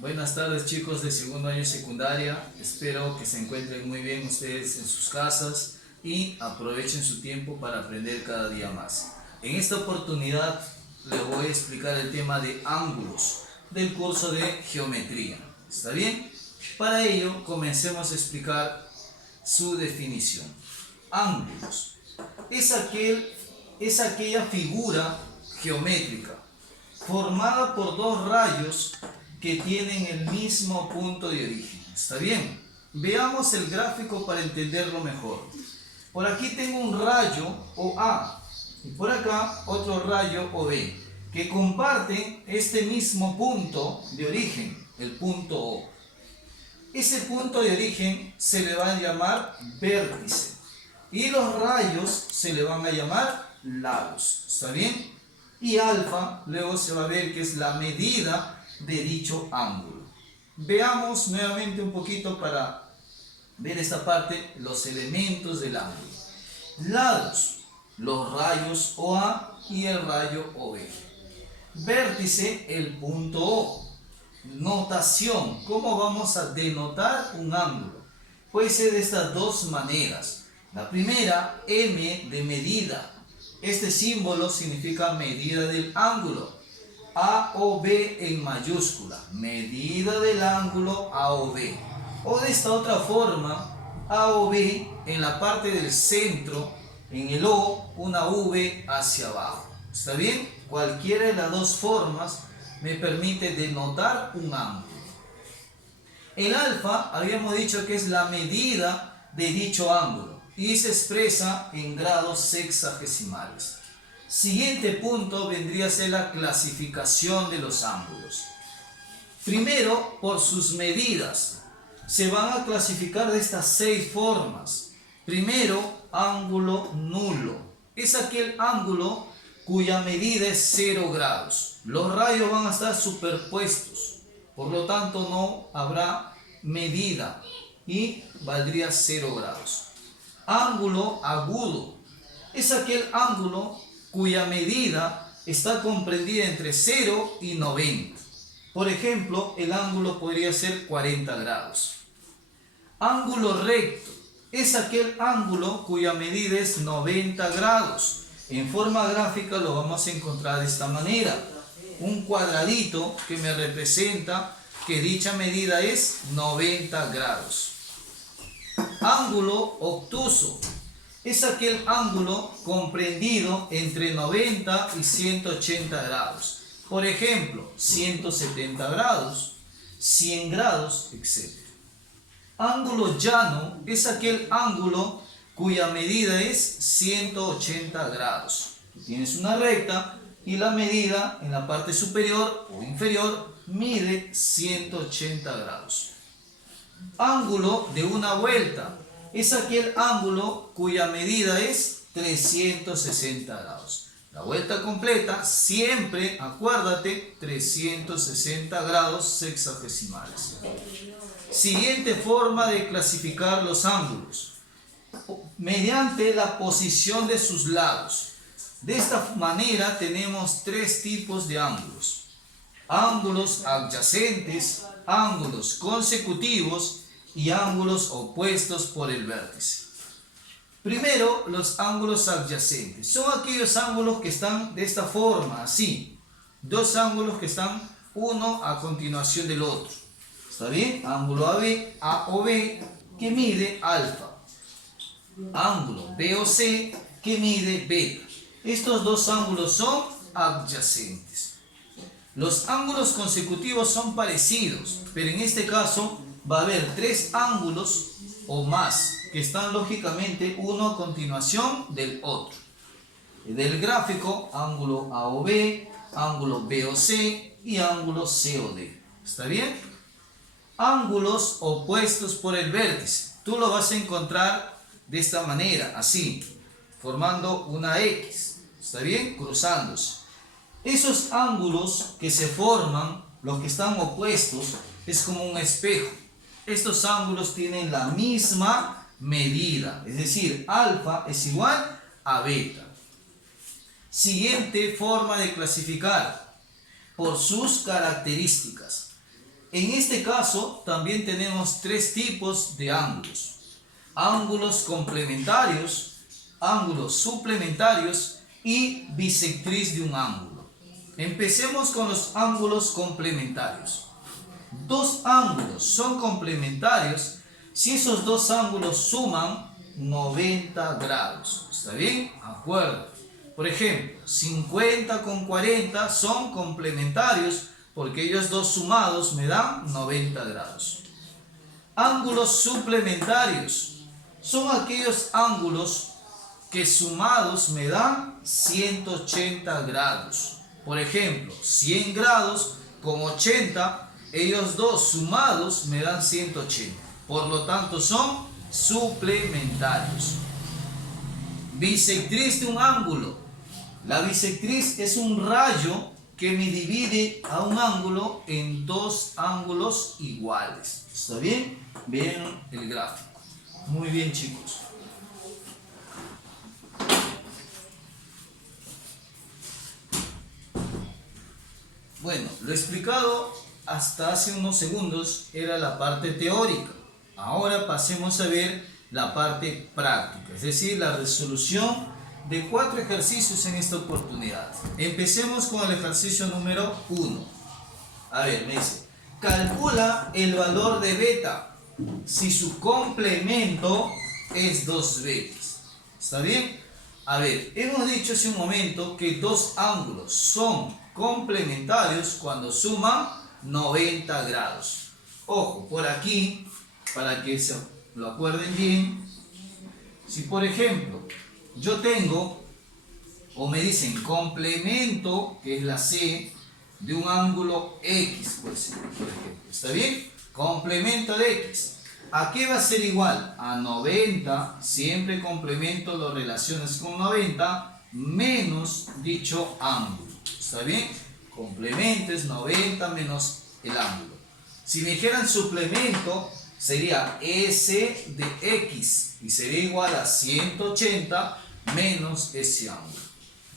Buenas tardes chicos de segundo año secundaria, espero que se encuentren muy bien ustedes en sus casas y aprovechen su tiempo para aprender cada día más. En esta oportunidad les voy a explicar el tema de ángulos del curso de geometría, ¿está bien? Para ello comencemos a explicar su definición. Ángulos es aquella figura geométrica formada por dos rayos que tienen el mismo punto de origen. ¿Está bien? Veamos el gráfico para entenderlo mejor. Por aquí tengo un rayo OA y por acá otro rayo OB que comparten este mismo punto de origen, el punto O. Ese punto de origen se le va a llamar vértice y los rayos se le van a llamar lados. ¿Está bien? Y alfa luego se va a ver que es la medida de dicho ángulo. Veamos nuevamente un poquito para ver esta parte, los elementos del ángulo. Lados, los rayos OA y el rayo OB. Vértice, el punto O. Notación, ¿cómo vamos a denotar un ángulo? Puede ser de estas dos maneras. La primera, M de medida. Este símbolo significa medida del ángulo. A o B en mayúscula, medida del ángulo A o B. O de esta otra forma, A o B en la parte del centro, en el O, una V hacia abajo. ¿Está bien? Cualquiera de las dos formas me permite denotar un ángulo. El alfa habíamos dicho que es la medida de dicho ángulo y se expresa en grados sexagesimales. Siguiente punto vendría a ser la clasificación de los ángulos. Primero, por sus medidas. Se van a clasificar de estas 6 formas. Primero, ángulo nulo. Es aquel ángulo cuya medida es 0 grados. Los rayos van a estar superpuestos. Por lo tanto, no habrá medida y valdría 0 grados. Ángulo agudo. Es aquel ángulo cuya medida está comprendida entre 0 y 90. Por ejemplo, el ángulo podría ser 40 grados. Ángulo recto es aquel ángulo cuya medida es 90 grados. En forma gráfica lo vamos a encontrar de esta manera. Un cuadradito que me representa que dicha medida es 90 grados. Ángulo obtuso es aquel ángulo comprendido entre 90 y 180 grados. Por ejemplo, 170 grados, 100 grados, etc. Ángulo llano es aquel ángulo cuya medida es 180 grados. Tienes una recta y la medida en la parte superior o inferior mide 180 grados. Ángulo de una vuelta es aquel ángulo cuya medida es 360 grados. La vuelta completa siempre, acuérdate, 360 grados sexagesimales. Siguiente forma de clasificar los ángulos. Mediante la posición de sus lados. De esta manera tenemos 3 tipos de ángulos. Ángulos adyacentes, ángulos consecutivos y ángulos opuestos por el vértice. Primero, los ángulos adyacentes. Son aquellos ángulos que están de esta forma, así. Dos ángulos que están uno a continuación del otro. ¿Está bien? Ángulo AB, A o B, que mide alfa. Ángulo B o C, que mide beta. Estos dos ángulos son adyacentes. Los ángulos consecutivos son parecidos, pero en este caso va a haber 3 ángulos o más que están lógicamente uno a continuación del otro. Del gráfico, ángulo A o B, ángulo B o C y ángulo C o D. ¿Está bien? Ángulos opuestos por el vértice. Tú lo vas a encontrar de esta manera, así, formando una X. ¿Está bien? Cruzándose. Esos ángulos que se forman, los que están opuestos, es como un espejo. Estos ángulos tienen la misma medida, es decir, alfa es igual a beta. Siguiente forma de clasificar, por sus características. En este caso también tenemos tres tipos de ángulos. Ángulos complementarios, ángulos suplementarios y bisectriz de un ángulo. Empecemos con los ángulos complementarios. Dos ángulos son complementarios si esos dos ángulos suman 90 grados. ¿Está bien? Acuerdo. Por ejemplo, 50 con 40 son complementarios porque ellos dos sumados me dan 90 grados. Ángulos suplementarios son aquellos ángulos que sumados me dan 180 grados. Por ejemplo, 100 grados con 80, ellos dos sumados me dan 180. Por lo tanto, son suplementarios. Bisectriz de un ángulo. La bisectriz es un rayo que me divide a un ángulo en dos ángulos iguales. ¿Está bien? Vean el gráfico. Muy bien, chicos. Bueno, lo explicado hasta hace unos segundos era la parte teórica. Ahora pasemos a ver la parte práctica, es decir, la resolución de 4 ejercicios en esta oportunidad. Empecemos con el ejercicio número 1. A ver, me dice, calcula el valor de beta si su complemento es 2 betas. ¿Está bien? A ver, hemos dicho hace un momento que dos ángulos son complementarios cuando suman 90 grados. Ojo, por aquí, para que se lo acuerden bien, si por ejemplo yo tengo, o me dicen complemento, que es la C, de un ángulo X, pues, por ejemplo, ¿está bien? Complemento de X. ¿A qué va a ser igual? A 90, siempre complemento lo relacionas con 90, menos dicho ángulo. ¿Está bien? Complemento es 90 menos el ángulo. Si me dijeran suplemento, sería S de X y sería igual a 180 menos ese ángulo.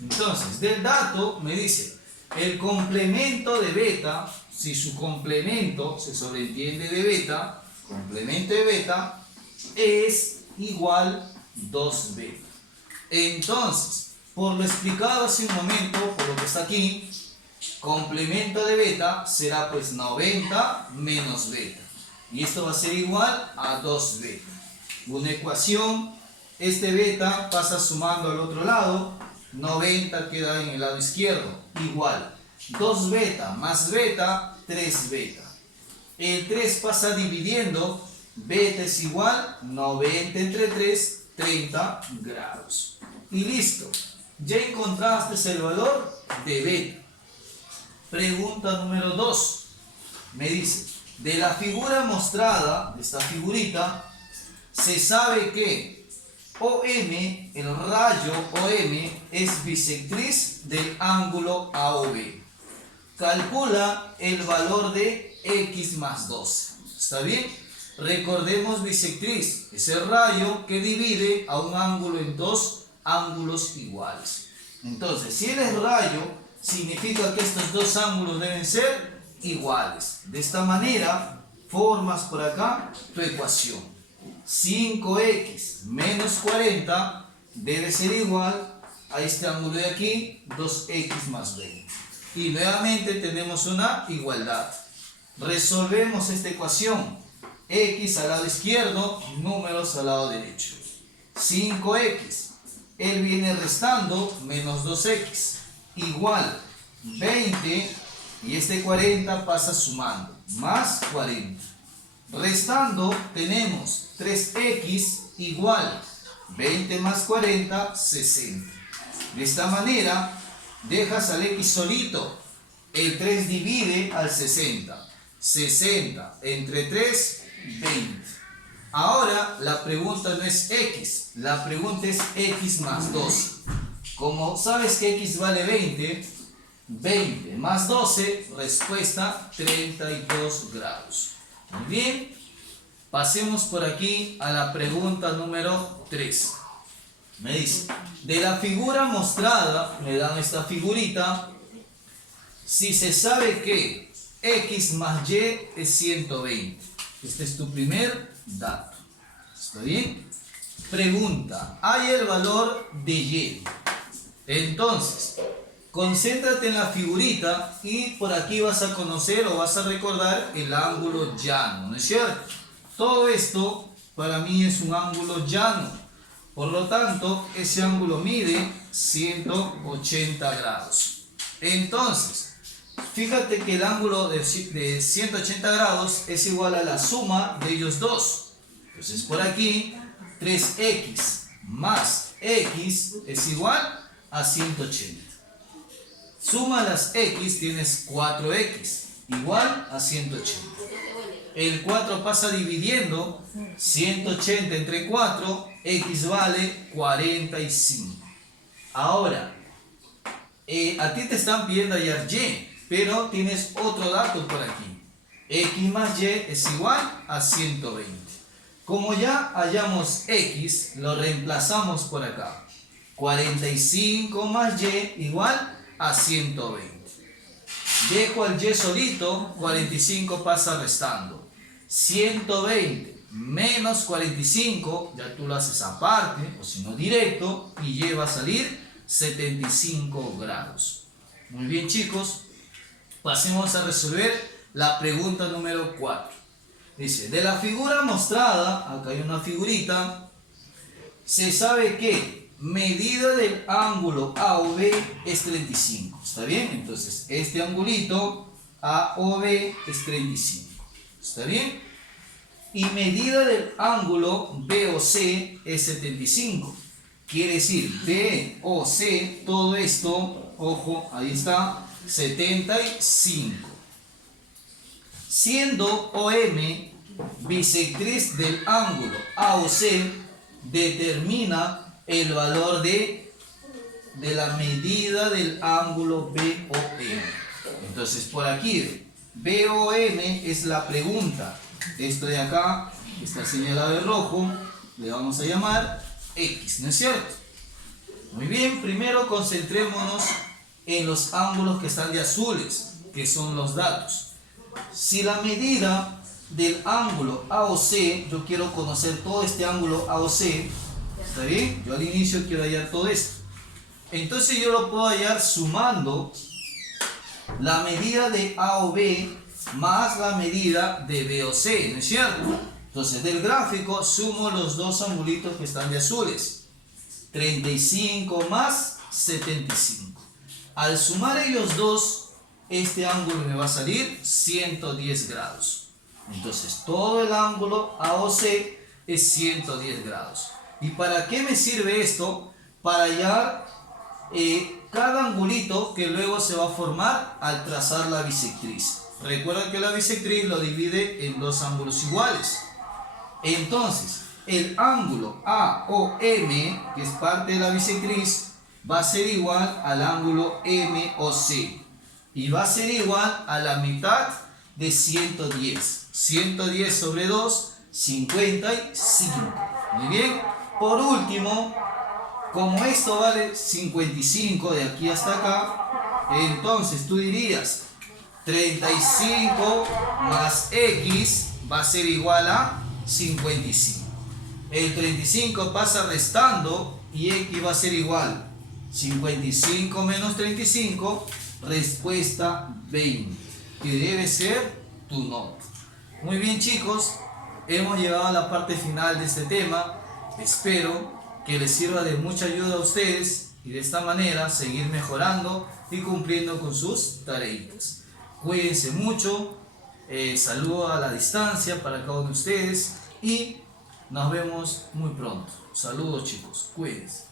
Entonces, del dato me dice, el complemento de beta, si su complemento se sobreentiende de beta, complemento de beta es igual 2 beta. Entonces, por lo explicado hace un momento, por lo que está aquí, complemento de beta será pues 90 menos beta. Y esto va a ser igual a 2 beta. Una ecuación, este beta pasa sumando al otro lado, 90 queda en el lado izquierdo, igual 2 beta más beta, 3 beta. El 3 pasa dividiendo, beta es igual 90 entre 3, 30 grados. Y listo, ya encontraste el valor de beta. Pregunta número 2. Me dice, de la figura mostrada, de esta figurita, se sabe que OM, el rayo OM, es bisectriz del ángulo AOB. Calcula el valor de X más 12. ¿Está bien? Recordemos bisectriz, es el rayo que divide a un ángulo en dos ángulos iguales. Entonces, si él es rayo, significa que estos dos ángulos deben ser iguales. De esta manera, formas por acá tu ecuación. 5x menos 40 debe ser igual a este ángulo de aquí, 2x más 20. Y nuevamente tenemos una igualdad. Resolvemos esta ecuación. X al lado izquierdo, números al lado derecho. 5x, él viene restando, menos 2x, igual 20, y este 40 pasa sumando, más 40. Restando tenemos 3x igual 20 más 40, 60. De esta manera dejas al x solito, el 3 divide al 60. 60 entre 3, 20. Ahora la pregunta no es x, la pregunta es x más 12. Como sabes que x vale 20, 20 más 12, respuesta 32 grados. Muy bien, pasemos por aquí a la pregunta número 3. Me dice, de la figura mostrada, me dan esta figurita, si se sabe que X más Y es 120. Este es tu primer dato. ¿Está bien? Pregunta, hay el valor de Y. Entonces, concéntrate en la figurita y por aquí vas a conocer o vas a recordar el ángulo llano, ¿no es cierto? Todo esto para mí es un ángulo llano. Por lo tanto, ese ángulo mide 180 grados. Entonces, fíjate que el ángulo de 180 grados es igual a la suma de ellos dos. Entonces, por aquí, 3x más x es igual a 180. Suma las x, tienes 4x, igual a 180. El 4 pasa dividiendo 180 entre 4, x vale 45. Ahora, a ti te están pidiendo hallar y, pero tienes otro dato por aquí. X más y es igual a 120. Como ya hallamos x, lo reemplazamos por acá. 45 más y igual a 120. Dejo al y solito, 45 pasa restando. 120 menos 45, ya tú lo haces aparte, o si no directo, y y va a salir 75 grados. Muy bien, chicos, pasemos a resolver la pregunta número 4. Dice, de la figura mostrada, acá hay una figurita, se sabe que medida del ángulo AOB es 35. ¿Está bien? Entonces, este angulito AOB es 35. ¿Está bien? Y medida del ángulo BOC es 75. Quiere decir, BOC, todo esto, ojo, ahí está, 75. Siendo OM bisectriz del ángulo AOC, determina el valor de la medida del ángulo BOM. Entonces, por aquí, BOM es la pregunta. Esto de acá está señalado de rojo, le vamos a llamar X, ¿no es cierto? Muy bien, primero concentrémonos en los ángulos que están de azules, que son los datos. Si la medida del ángulo AOC, yo quiero conocer todo este ángulo AOC, ¿está bien? Yo al inicio quiero hallar todo esto. Entonces yo lo puedo hallar sumando la medida de AOB más la medida de BOC, ¿no es cierto? Entonces del gráfico sumo los dos angulitos que están de azules. 35 más 75. Al sumar ellos dos, este ángulo me va a salir 110 grados. Entonces todo el ángulo AOC es 110 grados. ¿Y para qué me sirve esto? Para hallar cada angulito que luego se va a formar al trazar la bisectriz. Recuerda que la bisectriz lo divide en dos ángulos iguales. Entonces, el ángulo AOM, que es parte de la bisectriz, va a ser igual al ángulo MOC. Y va a ser igual a la mitad de 110. 110 sobre 2, 55. Muy bien. Por último, como esto vale 55 de aquí hasta acá, entonces tú dirías 35 más X va a ser igual a 55. El 35 pasa restando y X va a ser igual 55 menos 35, respuesta 20, que debe ser tu nota. Muy bien, chicos, hemos llegado a la parte final de este tema. Espero que les sirva de mucha ayuda a ustedes y de esta manera seguir mejorando y cumpliendo con sus tareitas. Cuídense mucho, saludo a la distancia para cada uno de ustedes y nos vemos muy pronto. Saludos, chicos, cuídense.